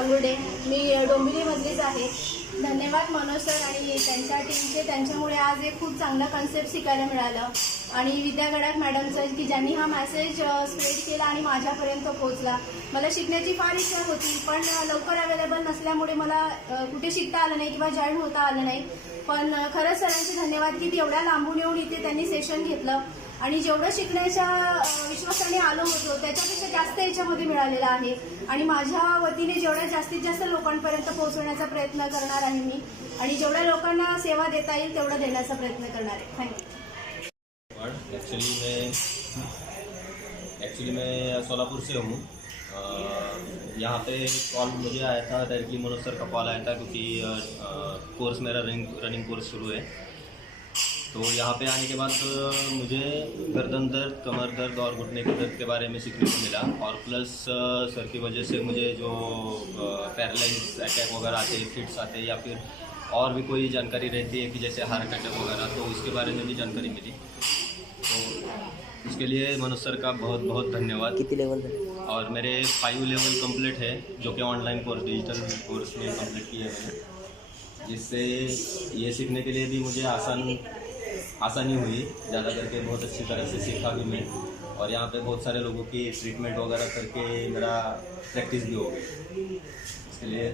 नागुर्डे, मी डोंबिवलीमधलीच आहे. धन्यवाद मनोज सर आणि त्यांच्या टीमचे. त्यांच्यामुळे आज एक खूप चांगला कन्सेप्ट शिकायला मिळालं. आणि विद्या गडाख मॅडमचं की ज्यांनी हा मेसेज स्प्रेड केला आणि माझ्यापर्यंत पोहोचला. मला शिकण्याची फार इच्छा होती, पण लवकर अवेलेबल नसल्यामुळे मला कुठे शिकता आलं नाही किंवा जॉईन होता आलं नाही. पण खरंच सरांचे धन्यवाद की एवढ्या लांबून येऊन इथे त्यांनी सेशन घेतलं आणि जेवढं शिकण्याच्या विश्वासाने आलो होतो त्याच्यापेक्षा जास्त याच्यामध्ये मिळालेलं आहे. आणि माझ्या वतीने जेवढ्या जास्तीत जास्त लोकांपर्यंत पोहोचवण्याचा प्रयत्न करणार आहे मी, आणि जेवढ्या लोकांना सेवा देता येईल तेवढं देण्याचा प्रयत्न करणार आहे. थँक्यू. एक्चुअली मैं सोलापुर से हूँ। यहाँ पे कॉल मुझे आया था, डायरेक्टली मनोज सर का कॉल आया था क्योंकि कोर्स मेरा रनिंग कोर्स शुरू है। तो यहाँ पे आने के बाद मुझे गर्दन दर्द, कमर दर्द और घुटने के दर्द के बारे में सीखने को मिला। और प्लस सर की वजह से मुझे जो पैरालाइज अटैक वगैरह आते हैं, फिट्स आते हैं, या फिर और भी कोई जानकारी रहती है कि जैसे हार्ट अटैक वगैरह, तो उसके बारे में भी जानकारी मिली। तो इसके लिए मनोज सर का बहुत बहुत धन्यवाद। कितनी लेवल है? और मेरे 5 लेवल कंप्लीट है, जो कि ऑनलाइन कोर्स, डिजिटल कोर्स में कंप्लीट किए हैं, जिससे ये सीखने के लिए भी मुझे आसानी हुई। ज़्यादा करके बहुत अच्छी तरह से सीखा भी मैं, और यहाँ पे बहुत सारे लोगों की ट्रीटमेंट वगैरह करके मेरा प्रैक्टिस भी हो गई। इसके लिए